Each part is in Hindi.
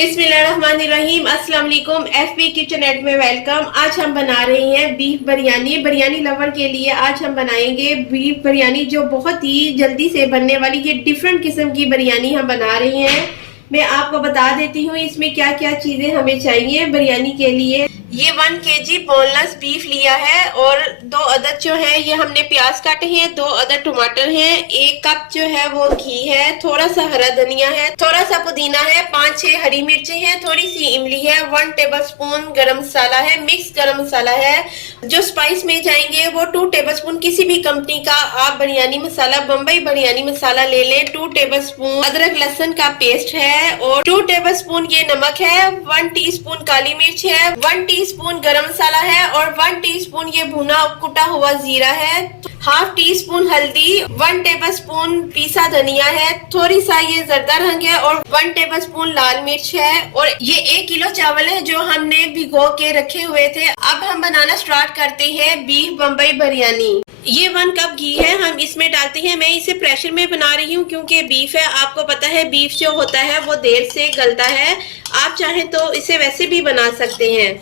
बिस्मिल्लाहिर्रहमानिर्रहीम। अस्सलाम वालेकुम। एफबी किचन एड में वेलकम। आज हम बना रहे हैं बीफ बिरयानी। बिरयानी लवर के लिए आज हम बनाएंगे बीफ बिरयानी, जो बहुत ही जल्दी से बनने वाली ये डिफरेंट किस्म की बिरयानी हम बना रही हैं। मैं आपको बता देती हूँ इसमें क्या क्या चीजें हमें चाहिए बिरयानी के लिए। ये 1 केजी बोनलेस बीफ लिया है और 2 अदद जो है ये हमने प्याज काटे हैं, 2 अदद टमाटर हैं, 1 कप जो है वो घी है, थोड़ा सा हरा धनिया है, थोड़ा सा पुदीना है, 5-6 हरी मिर्ची हैं, थोड़ी सी इमली है, 1 टेबलस्पून गरम मसाला है, मिक्स गरम मसाला है। जो स्पाइस में जाएंगे वो 2 टेबलस्पून किसी भी कंपनी का आप बिरयानी मसाला, बम्बई बिरयानी मसाला ले लें। 2 टेबलस्पून अदरक लहसुन का पेस्ट है और 2 टेबलस्पून ये नमक है, 1 टीस्पून काली मिर्च है, 1 टीस्पून गरम मसाला है और 1 टीस्पून ये भुना कुटा हुआ जीरा है, हाफ टी स्पून हल्दी, 1 टेबलस्पून पीसा धनिया है, थोड़ी सा ये जरदा रंग है और 1 टेबलस्पून लाल मिर्च है। और ये 1 किलो चावल है जो हमने भिगो के रखे हुए थे। अब हम बनाना स्टार्ट करते हैं बीफ बम्बई बिरयानी। ये 1 कप घी है, हम इसमें डालते हैं। मैं इसे प्रेशर में बना रही हूँ क्योंकि बीफ है, आपको पता है बीफ जो होता है वो देर से गलता है। आप चाहें तो इसे वैसे भी बना सकते हैं।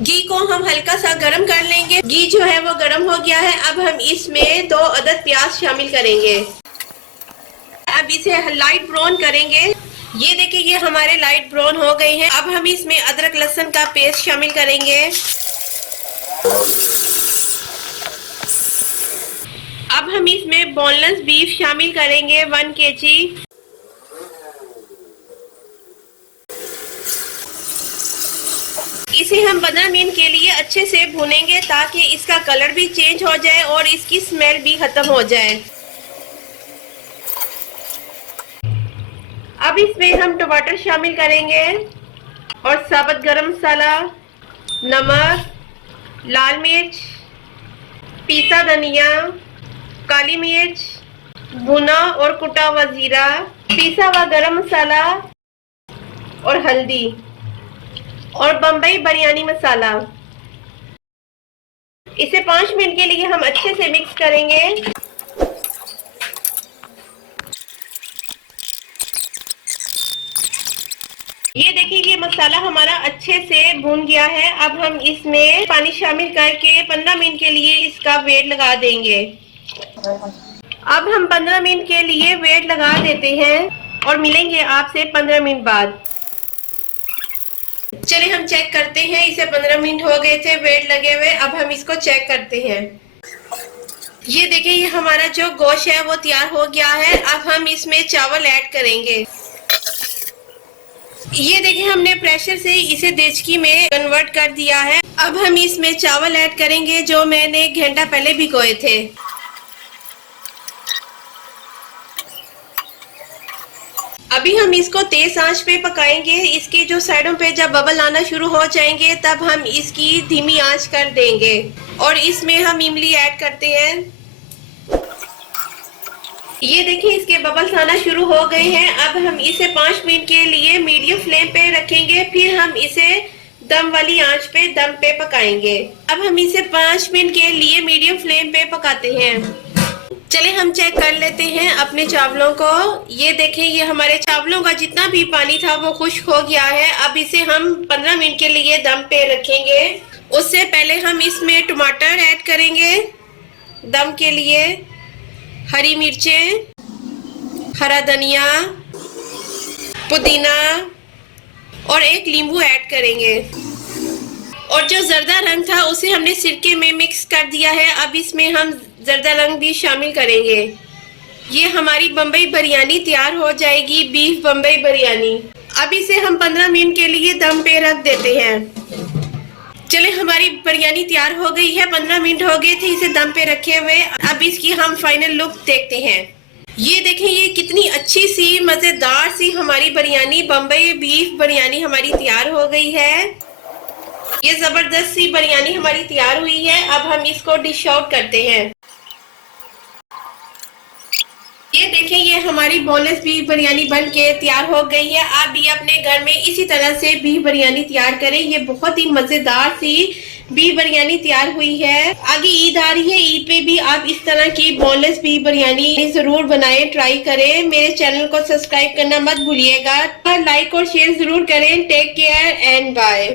घी को हम हल्का सा गरम कर लेंगे। घी जो है वो गरम हो गया है। अब हम इसमें 2 अदद प्याज शामिल करेंगे। अब इसे लाइट ब्राउन करेंगे। ये देखिए ये हमारे लाइट ब्राउन हो गए हैं। अब हम इसमें अदरक लहसुन का पेस्ट शामिल करेंगे। अब हम इसमें बोनलेस बीफ शामिल करेंगे 1 केजी। इसे हम 15 मिनट के लिए अच्छे से भूनेंगे ताकि इसका कलर भी चेंज हो जाए और इसकी स्मेल भी खत्म हो जाए। अब इसमें हम टमाटर शामिल करेंगे और साबुत गरम मसाला, नमक, लाल मिर्च, पीसा धनिया, काली मिर्च, भुना और कुटा हुआ जीरा, पीसा हुआ गरम मसाला और हल्दी और बम्बई बिरयानी मसाला। इसे 5 मिनट के लिए हम अच्छे से मिक्स करेंगे। ये देखिए ये मसाला हमारा अच्छे से भून गया है। अब हम इसमें पानी शामिल करके 15 मिनट के लिए इसका वेट लगा देंगे। अब हम 15 मिनट के लिए वेट लगा देते हैं और मिलेंगे आपसे 15 मिनट बाद। चले हम चेक करते हैं। इसे 15 मिनट हो गए थे वेट लगे हुए। अब हम इसको चेक करते हैं। ये देखिए ये हमारा जो गोश्त है वो तैयार हो गया है। अब हम इसमें चावल ऐड करेंगे। ये देखिए हमने प्रेशर से इसे देचकी में कन्वर्ट कर दिया है। अब हम इसमें चावल ऐड करेंगे जो मैंने 1 घंटा पहले भिगोए थे। अभी हम इसको तेज आंच पे पकाएंगे। इसके जो साइडों पे जब बबल आना शुरू हो जाएंगे तब हम इसकी धीमी आंच कर देंगे और इसमें हम इमली ऐड करते हैं। ये देखिए इसके बबल्स आना शुरू हो गए हैं। अब हम इसे 5 मिनट के लिए मीडियम फ्लेम पे रखेंगे, फिर हम इसे दम वाली आंच पे दम पे पकाएंगे। अब हम इसे 5 मिनट के लिए मीडियम फ्लेम पे पकाते हैं। चले हम चेक कर लेते हैं अपने चावलों को। ये देखें ये हमारे चावलों का जितना भी पानी था वो खुश्क हो गया है। अब इसे हम 15 मिनट के लिए दम पे रखेंगे। उससे पहले हम इसमें टमाटर ऐड करेंगे दम के लिए, हरी मिर्चें, हरा धनिया, पुदीना और 1 नींबू ऐड करेंगे। और जो जर्दा रंग था उसे हमने सिरके में मिक्स कर दिया है। अब इसमें हम जर्दा रंग भी शामिल करेंगे। ये हमारी बम्बई बिरयानी तैयार हो जाएगी, बीफ बम्बई बिरयानी। अब इसे हम 15 मिनट के लिए दम पे रख देते हैं। चले हमारी बिरयानी तैयार हो गई है। 15 मिनट हो गए थे इसे दम पे रखे हुए। अब इसकी हम फाइनल लुक देखते हैं। ये देखें ये कितनी अच्छी सी मजेदार सी हमारी बिरयानी, बम्बई बीफ बिरयानी हमारी तैयार हो गई है। ये जबरदस्त सी बिरयानी हमारी तैयार हुई है। अब हम इसको डिश आउट करते हैं। ये देखें ये हमारी बोनलेस बीफ बिरयानी बन के तैयार हो गई है। आप भी अपने घर में इसी तरह से बीफ बिरयानी तैयार करें। ये बहुत ही मजेदार सी बीफ बिरयानी तैयार हुई है। आगे ईद आ रही है, ईद पे भी आप इस तरह की बोनलेस बीफ बिरयानी जरूर बनाएं, ट्राई करें। मेरे चैनल को सब्सक्राइब करना मत भूलिएगा, लाइक और शेयर जरूर करें। Take care and bye.